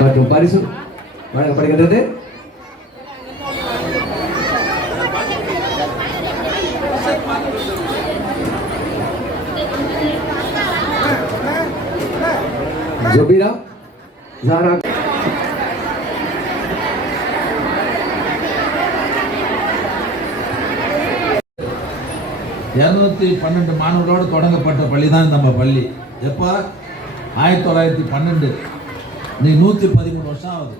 மற்றும் பரிசு வழங்கப்படுகின்றது ஜொபிரா ஜாரா இரநூத்தி பன்னெண்டு மாணவர்களோடு தொடங்கப்பட்ட பள்ளி தான் நம்ம பள்ளி. எப்போ? ஆயிரத்தி தொள்ளாயிரத்தி பன்னெண்டு. இன்னைக்கு நூற்றி பதிமூணு வருஷம் ஆகுது.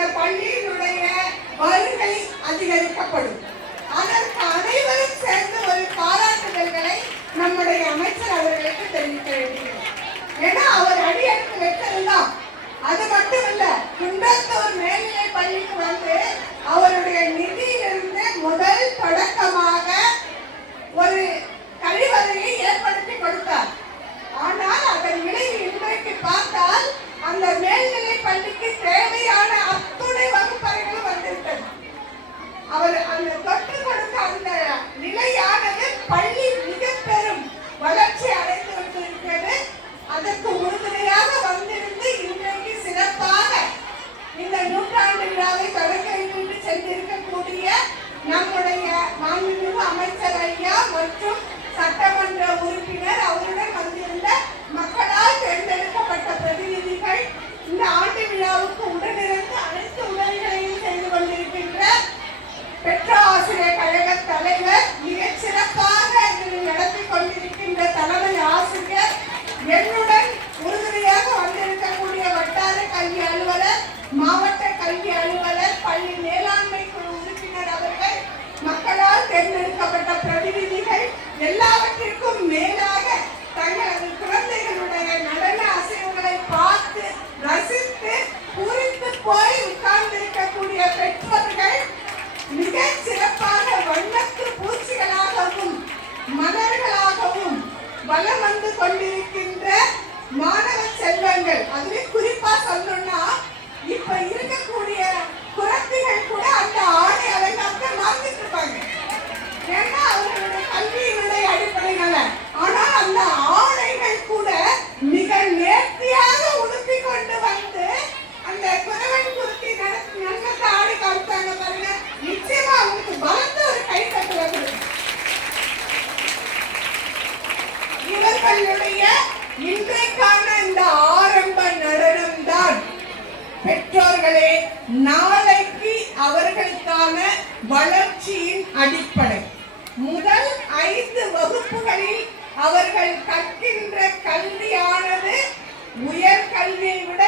இந்த பள்ளியினுடைய வருகை அதிகரிக்கப்படும். அதற்கு அனைவரும் சேர்ந்து ஒரு பாராட்டுதல்களை நம்முடைய அமைச்சர் அவர்களுக்கு தெரிவிக்க வேண்டியது ஏன்னா அவர் அடி மேல்நிலை பள்ளிக்கு தேவையான அத்துணை வகுப்பறைகளும் வந்திருக்கிறது அவர் அந்த தொட்டு கொடுத்த அந்த நிலையா மாவட்ட கல்வி அலுவலர் பள்ளி மேலாண்மை குழு உறுப்பினர் அவர்கள் மக்களால் தேர்ந்தெடுக்கப்பட்ட பிரதிநிதிகள் எல்லாவற்றிற்கும் மேலாக தங்களது குழந்தைகளுடைய நடன அசைவுகளை பார்த்து ரசித்து பூரித்து போய் உட்கார்ந்திருக்கக்கூடிய பெற்றோர்கள் மிக சிறப்பாக வண்ணத்து பூச்சிகளாகவும் மலர்களாகவும் வலம் வந்து கொண்டிருக்கின்ற மாணவ செல்வங்கள். அதுவே குறிப்பா சொல்லணும்னா இவர்களுடைய இன்றைக்கான இந்த ஆரம்ப நடனம் தான் பெற்றோர்களே நாளைக்கு அவர்களுக்கான வளர்ச்சியின் அடிப்படை. முதல் ஐந்து வகுப்புகளில் அவர்கள் கற்கின்ற கல்வியானது உயர்கல்வியை விட